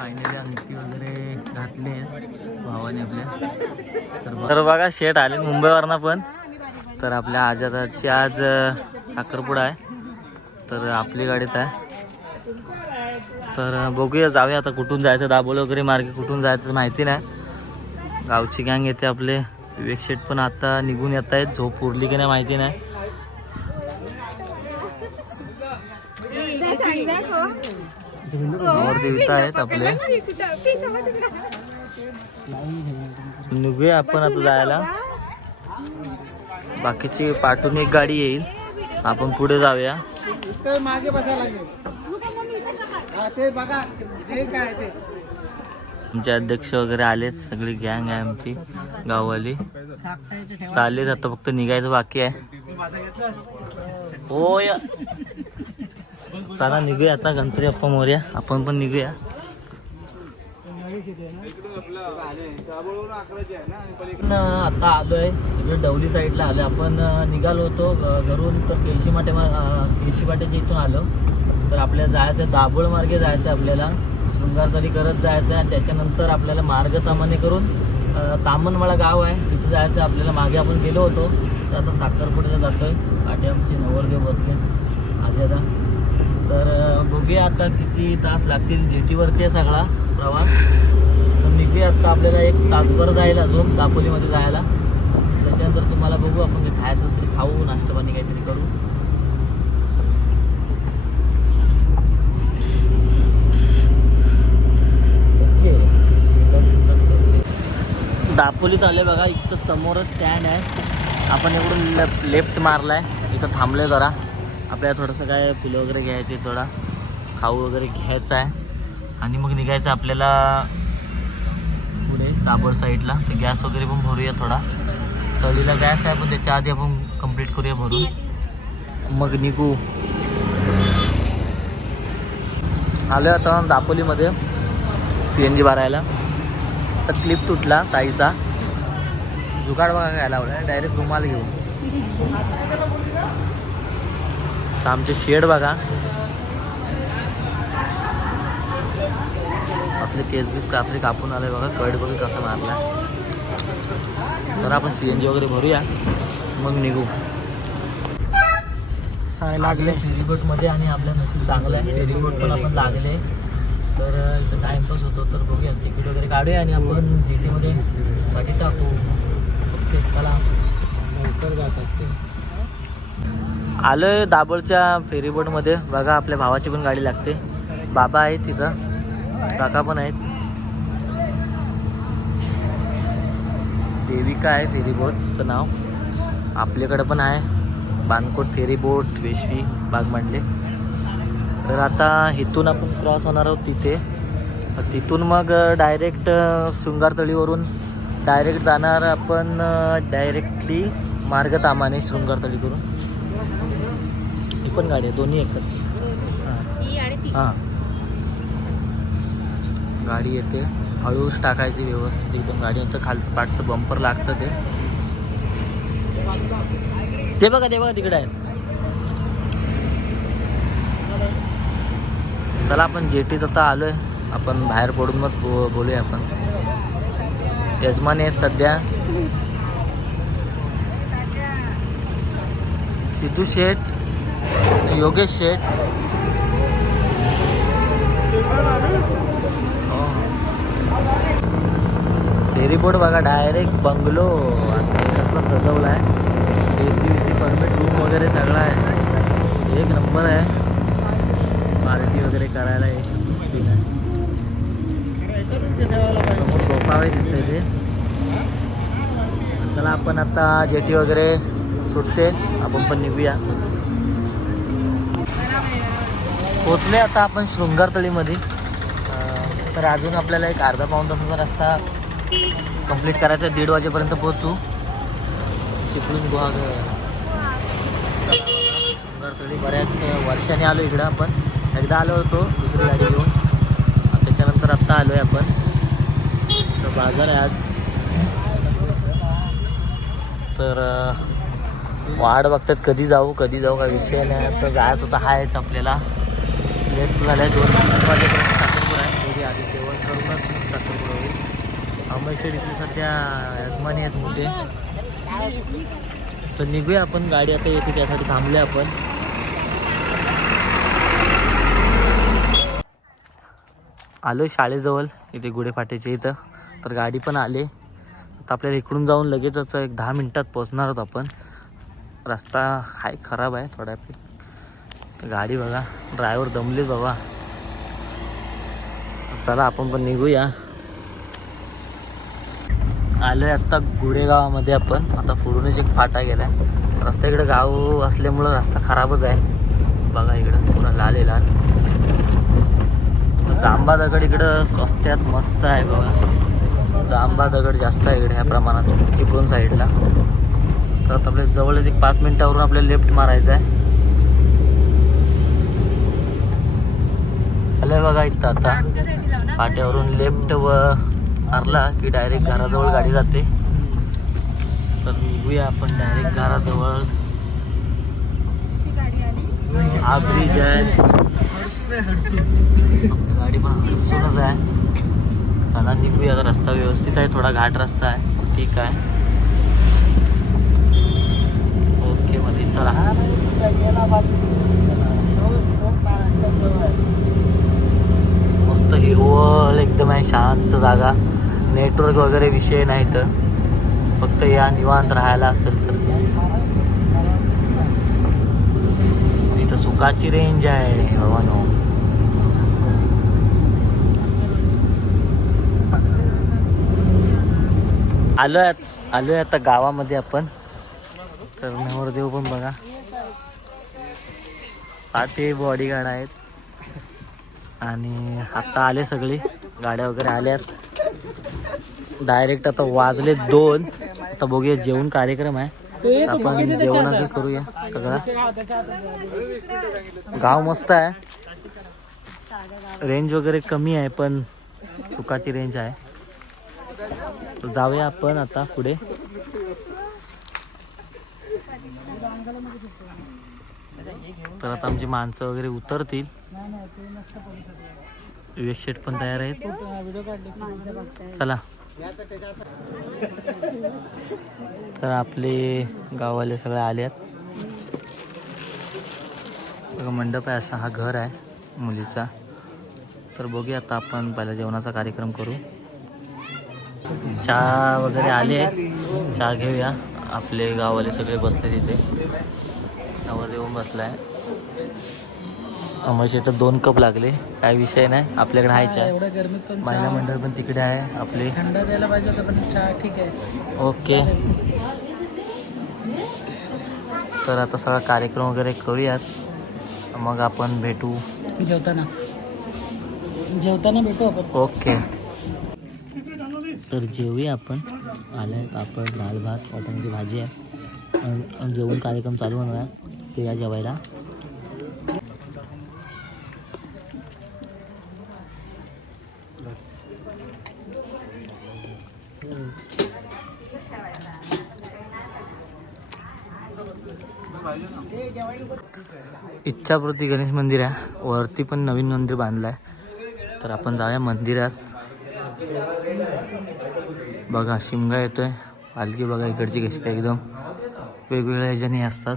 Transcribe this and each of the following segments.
Finally अंगठी वगैरे घातले भावाने आपल्या. तर बघा शेट आले मुंबईवरनं पण. तर आपल्या आजादाची आज साखरपुडा आहे. तर आपली गाडीत आहे. तर बघूया जाऊया आता कुठून जायचं. दाबोली वगैरे मार्गे कुठून जायचं माहिती नाही. गावची गँग येते आपले. विवेक शेट पण आता निघून येत आहेत. झोप उरली की नाही माहिती नाही. देवता आहेत आपले. निघूया आपण आता जायला. बाकीची पाठून एक गाडी येईल. आपण पुढे जाऊया. मागे बसायला लागेल. ते बघा जे काय ते आमचे अध्यक्ष वगैरे आलेत. सगळी गँग आहे आमची गाववाली. चालेल आता फक्त निघायचं बाकी आहे. हो या चला निघूया आता. गणपती बाप्पा मोरया. आपण पण निघूया. आता आलोय इकडे डवली साईडला आलोय. आपण निघालो होतो घरून. तर केळशीपाट्याच्या इथून आलो. तर आपल्याला जायचं दाभोळ मार्गे जायचं. आपल्याला शृंगारतळी करत जायचं आहे. त्याच्यानंतर आपल्याला मार्ग तामाने करून तामणवाडा गाव आहे तिथे जायचं आपल्याला. मागे आपण गेलो होतो. तर आता साखरपुड्याला जातोय. काठी आमचे नवरदेव बसले आजादा. तर बघूया आता किती तास लागतील. जेटीवरती आहे सगळा प्रवास. तर निघूया आता. आपल्याला 1 तासभर जायला अजून दापोलीमध्ये जायला. त्याच्यानंतर तुम्हाला बघू आपण काही खायचं तरी खाऊ. नाश्ता पाणी काहीतरी करू. दापोलीत आले बघा. इथं समोरच स्टँड आहे. आपण इकडून लेफ्ट मारलाय. इथं थांबलोय जरा. आपल्याला थोडंसं काय फुलं वगैरे घ्यायचे. थोडा खाऊ वगैरे घ्यायचा आहे. आणि मग निघायचं आपल्याला पुढे दाभोळ साईडला. तर गॅस वगैरे पण भरूया थोडा. तळीला गॅस आहे पण त्याच्या आधी आपण कंप्लीट करूया भरून. मग निघू. आलो आता दापोलीमध्ये CNG भरायला. तर क्लिप तुटला ताईचा. जुगाड बघा काय लावला. डायरेक्ट रुमाल घेऊन. तर आमचे शेड बघा. असले केस बीस कापले कापून आले बघा. कड बघा कसं मारला. तर आपण CNG वगैरे भरूया मग निघू. लागले फेरीबोटमध्ये. आणि आपल्या नशीब चांगलं आहे. फेरीबोट पण आपण लागले. तर इथं टाइमपास होतो. तर बघूया तिकीट वगैरे काढूया आणि आपण जेटीमध्ये गाडी टाकू. ओके चला लवकर जातात ते. आलोय दाभोळच्या फेरीबोटमध्ये बघा. आपल्या भावाची पण गाडी लागते. बाबा आहेत तिथं. काका पण आहेत. देविका आहे फेरीबोटचं नाव. आपल्याकडं पण आहे बानकोट फेरीबोट वेशवी बागमांडले. तर आता इथून आपण क्रॉस होणार आहोत तिथे. तिथून मग डायरेक्ट शृंगारतळीवरून डायरेक्ट जाणार आपण डायरेक्टली मार्ग तामाने शृंगारतळी करून. ही पण गाडी आहे दोन्ही एकच. हां गाडी येते. हळूच टाकायची व्यवस्थित एकदम गाडी. नंतर खालचं पाठचं बंपर लागतं ते बघा. ते बघा तिकडे आहे. चला आपण जेटीत आता आलोय. आपण बाहेर पडून मग बोलूया आपण. यजमान आहे सध्या सिद्धू शेठ, योगेश शेठ. फेरीबोट बघा. डायरेक्ट बंगलो कसला सजवला आहे. AC परमिट रूम वगैरे सगळं आहे. एक नंबर आहे. पार्टी वगैरे करायला एक सीन आहे. समोर गोपावे दिसतंय ते. चला आपण आता जेटी वगैरे सुटते. आपण पण निघूया. पोचले आता आपण शृंगारतळीमध्ये. तर अजून आपल्याला एक अर्धा पाऊण तासाचा रस्ता कंप्लीट करायचा. 1:30 वाजेपर्यंत पोहोचू. चिपळूण गुहागर. शृंगारतळी बऱ्याच वर्षाने आलो इकडं. आपण एकदा आलो होतो दुसरी गाडी घेऊन. त्याच्यानंतर आत्ता आलो आहे आपण. तर बाजार आहे आज. तर वाट बघतात कधी जाऊ काय विषय नाही. तर जायचं तर आहेच आपल्याला. लेट झालं आहे. 2 वाजेपर्यंत साखरपूर आहे. आधी जेवण करूनच मग साखरपुडा होईल. अमरशेड इथे सध्या यजमानी आहेत मोठे. तर निघूया आपण, गाडी आता येते त्यासाठी थांबले आपण. आलो शाळेजवळ इथे गुढेपाट्याच्या इथं. तर गाडी पण आली. आता आपल्याला इकडून जाऊन लगेचच एक 10 मिनिटात पोहोचणार आहोत आपण. रस्ता हाय खराब आहे थोडा. तर गाडी बघा, ड्रायव्हर दमले बाबा. चला आपण पण निघूया. आलोय आत्ता गुढेगावामध्ये आपण. आता पुढूनच एक फाटा गेला आहे. रस्ता इकडं गाव असल्यामुळं रस्ता खराबच आहे. बघा इकडं पुन्हा लाल आहे, लाल. जांबा दगड इकडं स्वस्त्यात मस्त आहे बघा. जांबा दगड जास्त आहे इकडे ह्या प्रमाणात चिपळूण साईडला. तर आता आपल्या जवळच एक 5 मिनिटावरून आपल्याला लेफ्ट मारायचं आहे. आलं बघा इथं आता फाट्यावरून लेफ्ट व मारला की डायरेक्ट घराजवळ गाडी जाते. तर निघूया आपण डायरेक्ट घराजवळ. हा ब्रिज आहे. गाडी पण हडसूनच आहे. चला निघूया. आता रस्ता व्यवस्थित आहे, थोडा घाट रस्ता आहे, ठीक आहे. ओके मध्ये चला. मस्त हिरवळ एकदम आहे, शांत जागा. नेटवर्क वगैरे विषय नाही तर, फक्त या निवांत राहायला असेल तर. इथं सुखाची रेंज आहे भवानो. आलोय आता गावामध्ये आपण. तर नवरदेव पण बघा, पाठी बॉडीगार्ड आहेत. आणि आता आले सगळे, गाड्या वगैरे आल्यात. डायरेक्ट आता वाजले 2. आता बघूया, जेवण कार्यक्रम आहे, आपण जेवण करूया सगळं. गाव मस्त आहे, रेंज वगैरे कमी आहे पण सुखाची रेंज आहे. तर जाऊया आपण आता पुढे. तर आता आमची माणसं वगैरे उतरतील. विवेक शेट पण तयार आहेत. चला. तर आपले गाववाले सगळे आले आहेत. मंडप आहे असा, हा घर आहे मुलीचा. तर बघूया आता आपण पहिला जेवणाचा कार्यक्रम करू. चहा वगैरे आले आहेत, चहा घेऊया. आपले गाववाले सगळे बसले तिथे. नवर येऊन बसलाय. अमरशेट 2 कप लागले, काय विषय नाही, आपल्याकडे आहे चहा. महिला मंडळ पण तिकडे आहे आपले. थंड द्यायला पाहिजे होतं पण चहा ठीक आहे. ओके. तर आता सगळा कार्यक्रम वगैरे करूयात, मग आपण भेटू जेवताना भेटू आपण. ओके. तर जेवूया आपण. आलाय पापड, डाळ भात, वाटाण्याची भाजी आहे. जेवण कार्यक्रम चालू होणार आहे, ते या जेवायला. इच्छापूर्ती गणेश मंदिर आहे, वरती पण नवीन मंदिर बांधलं आहे. तर आपण जाऊया मंदिरात. बघा शिमगा येतोय, पालखी बघा इकडची कशी काय एकदम वेगवेगळ्या ह्याच्याने असतात.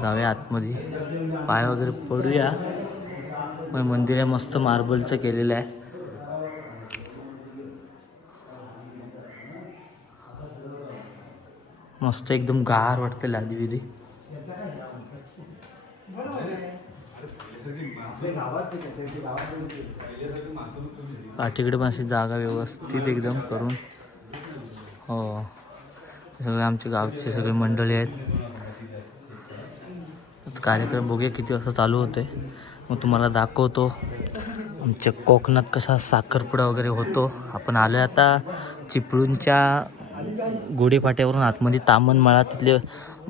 जाऊया आतमध्ये, पाय वगैरे पडूया. पण मंदिर आहे मस्त, मार्बलचं केलेलं आहे. मस्त एकदम गार वाटते, लादी बिदी. पाठीकडे पण अशी जागा व्यवस्थित एकदम करून. हो, सगळे आमच्या गावचे सगळे मंडळी आहेत. कार्यक्रम बघूया किती वाजता चालू होते, मग तुम्हाला दाखवतो. आमच्या कोकणात कसा साखरपुडा वगैरे होतो. आपण आलो आता चिपळूणच्या गुढीपाट्यावरून आतमध्ये तामनमाळा, तिथले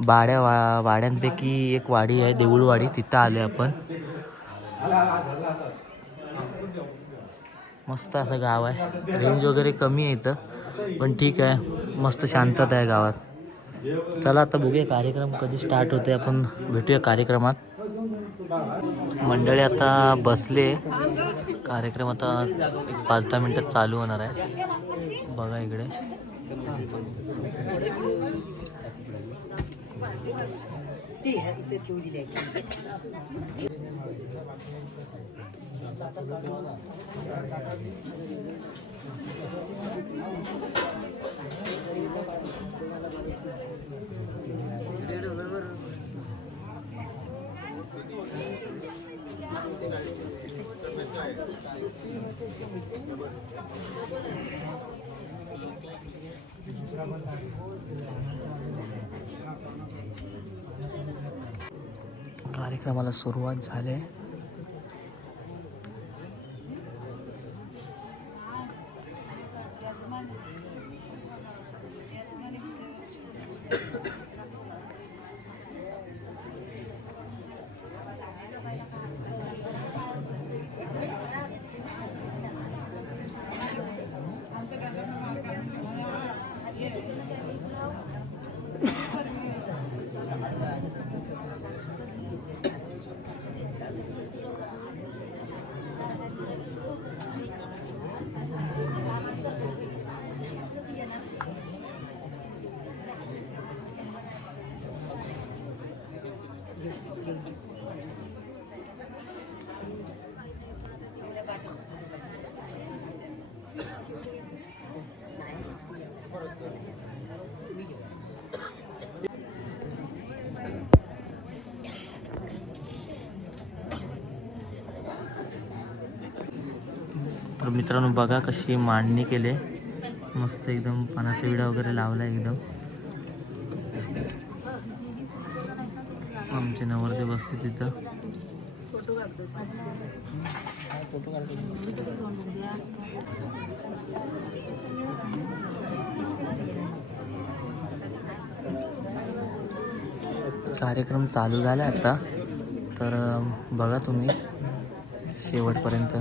वाड्यांपैकी एक वाडी आहे देऊळवाडी, तिथं आलो आपण. मस्त असं गाव आहे, रेंज वगैरे कमी आहे इथं पण ठीक आहे, मस्त शांतता आहे गावात. चला आता बघूया कार्यक्रम कधी स्टार्ट होते, आपण भेटूया कार्यक्रमात. मंडळी आता बसले. कार्यक्रम आता 5-10 मिनिटात चालू होणार आहे. बघा इकडे कार्यक्रमाला सुरुवात झाली. तर मित्रांनो बघा कशी मांडणी केली. मस्त एकदम पानाचा विडा वगैरे लावला एकदम. आमचे नवरदेव बसले तिथं. कार्यक्रम चालू झाला आता. तर बघा तुम्ही शेवटपर्यंत.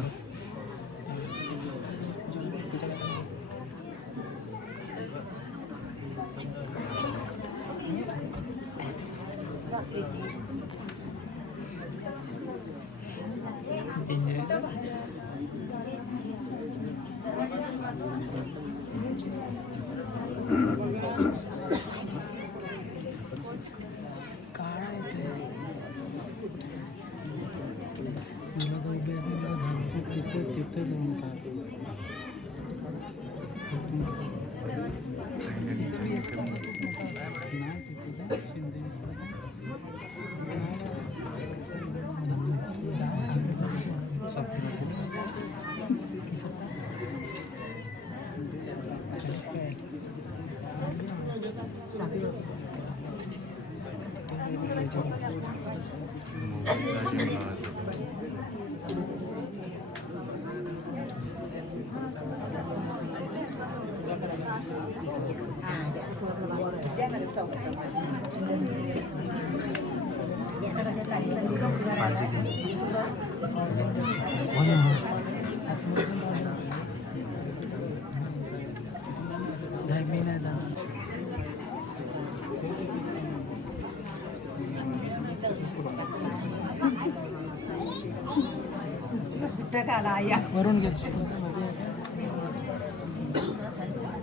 वरून घे.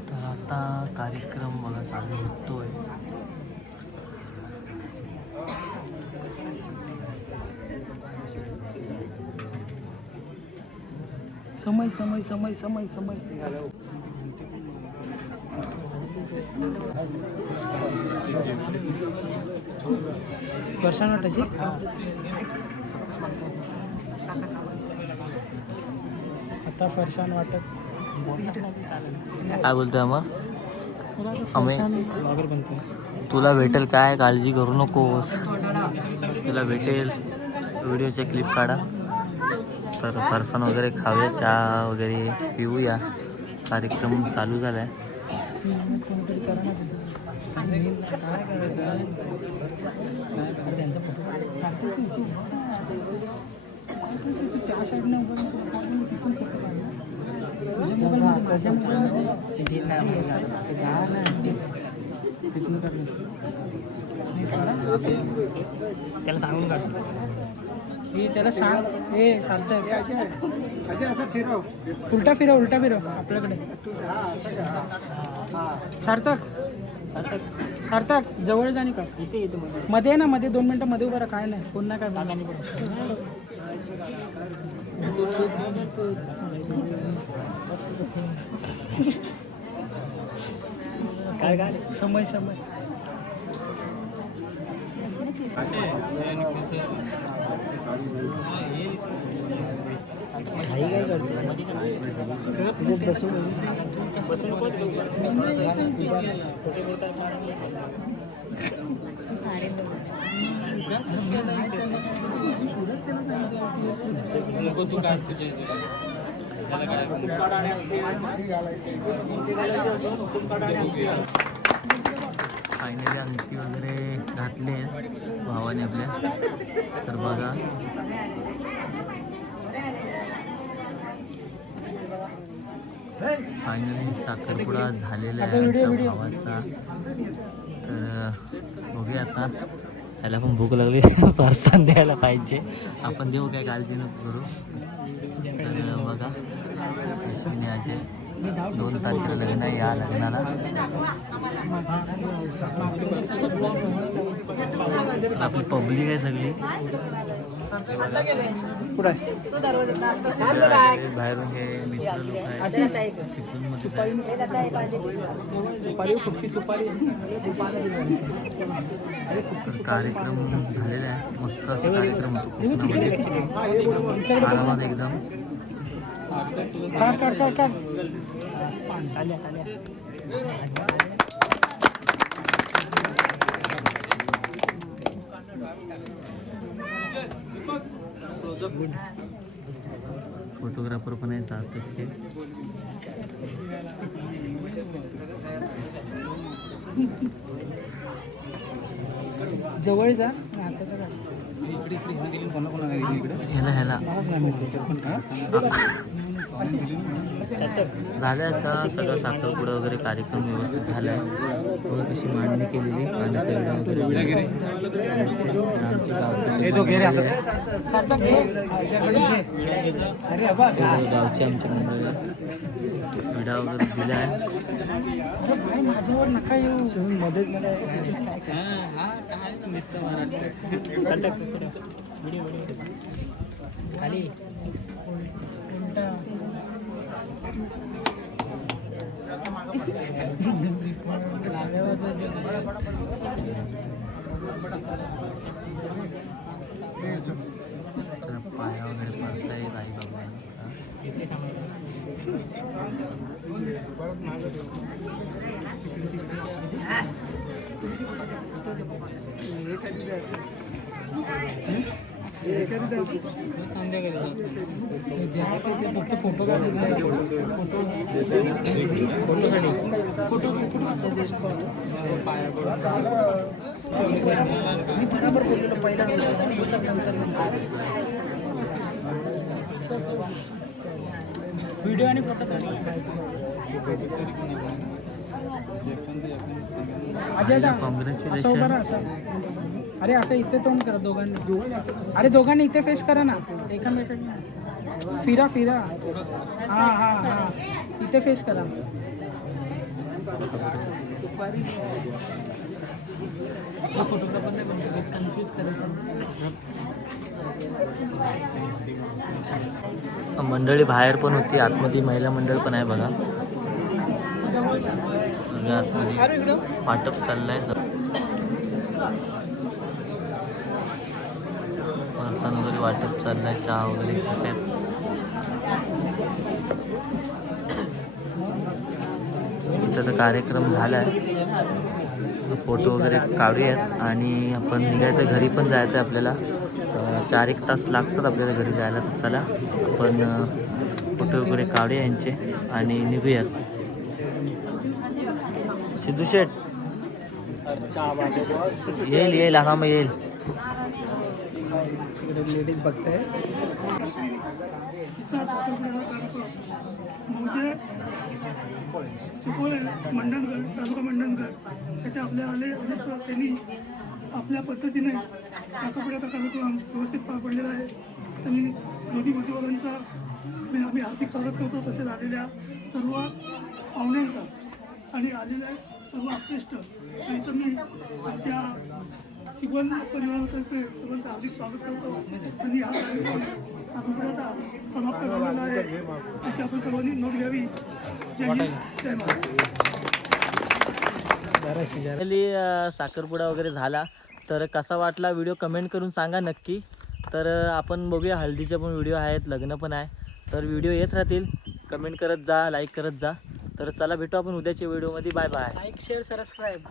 तर आता कार्यक्रम मला चालू होतोय. समय समय समय समय समय फरसाण वाटायची. आता फरसाण वाटत. काय बोलतोय अमर? ब्लॉगर बनतो. तुला भेटेल काय, काळजी करू नकोस. तुला भेटेल. व्हिडिओचे क्लिप काढा. तर फरसाण वगैरे खाऊया, चहा वगैरे पिऊया. कार्यक्रम चालू झाला आहे. त्या साईडनं तिथून त्याला सांगून काढ. हे त्याला सांग. हे सार्थक अजय असं फिरव. उलटा फिरव आपल्याकडे. सार्थक सार्थक जवळ जाणे का इथे येतो म्हणजे मध्ये आहे ना, मध्ये 2 मिनिटं मध्ये उभं राहा. काय नाही, कोण ना काय काकांनी पण काय काय समय काही काय करतो तिथेच बसून नको तू काय फायनली अंगठी वगैरे घातले भावाने आपल्या. तर बघा फायनली साखरपुडा झालेला आहे आमच्या भावाचा. तर बघूया आता, त्याला पण भूक लागली फरसाण द्यायला पाहिजे. आपण देऊ काय, काळजी नको करू. तर बघा सोन्याचे 2 तारखेला लग्न आहे. या लग्नाला आपली पब्लिक आहे सगळी. बाहेरून हे मित्र लोक आहेत सुपारी. तर कार्यक्रम झालेला आहे. मस्त असा कार्यक्रम होतो आरामात एकदम. फोटोग्राफर पण आहे सार्थकचे. जवळ जा. ह्याला झालं आता सगळं साखरपुडा वगैरे कार्यक्रम व्यवस्थित झाला आहे. थोडं कशी मांडणी केलेली पाण्याचा वगैरे गावची आमच्या मंडळी विडा वगैरे दिला आहे. माझ्यावर नका येऊ. मदत खाली पाया वगैरे पडताय आई बाबा. फक्त फोटो काढायचा. मी बरोबर बोललेलो पहिला. व्हिडिओ आणि फोटो असं उभं राहा असं. अरे असं इथे तोंड करा दोघांनी. अरे दोघांनी इथे फेस करा ना एकमेकांना. फिरा. हा इथे फेस करा. मंडळी बाहेर पण होती, आतमध्ये महिला मंडळ पण आहे बघा. सगळं आतमध्ये वाटप चाललंय. फरसाण वगैरे वाटप चाललंय. चहा वगैरे घेतात. इथं तर कार्यक्रम झाला आहे. फोटो वगैरे काढूयात आणि आपण निघायचं. घरी पण जायचं आहे आपल्याला. 4-1 तास लागतात आपल्याला घरी जायला. तर चला आपण फोटो वगैरे काढूया यांचे आणि निघूयात. सिद्धू शेठ येईल हा मग येईल. लेडीज बघताय. सुपौल मंडणगड, तालुका मंडणगड, त्याचे आपले आले आणि त्यांनी आपल्या पद्धतीने साखरपुड्याचा कार्यक्रम व्यवस्थित पार पडलेला आहे. त्यांनी दोन्ही वधूवरांचा आम्ही हार्दिक स्वागत करतो. तसेच आलेल्या सर्व पाहुण्यांचा आणि आलेल्या सर्व आप्तेष्ट त्यांचं मी आमच्या शिगवण परिवारातर्फे सर्वांचं हार्दिक स्वागत करतो. आणि हा कार्यक्रम साखरपुड्याचा समाप्त झालेला आहे याची आपण सर्वांनी नोंद घ्यावी. जय हिंद, जय महाराष्ट्र. फायनली साखरपुडा वगैरे झाला. तर कसा वाटला व्हिडिओ कमेंट करून सांगा नक्की. तर आपण बघूया, हल्दीचे पण व्हिडिओ आहेत, लग्न पण आहे. तर व्हिडिओ येत राहतील, कमेंट करत जा, लाईक करत जा. तर चला भेटू आपण उद्याच्या व्हिडिओमध्ये. Bye bye. Like share subscribe.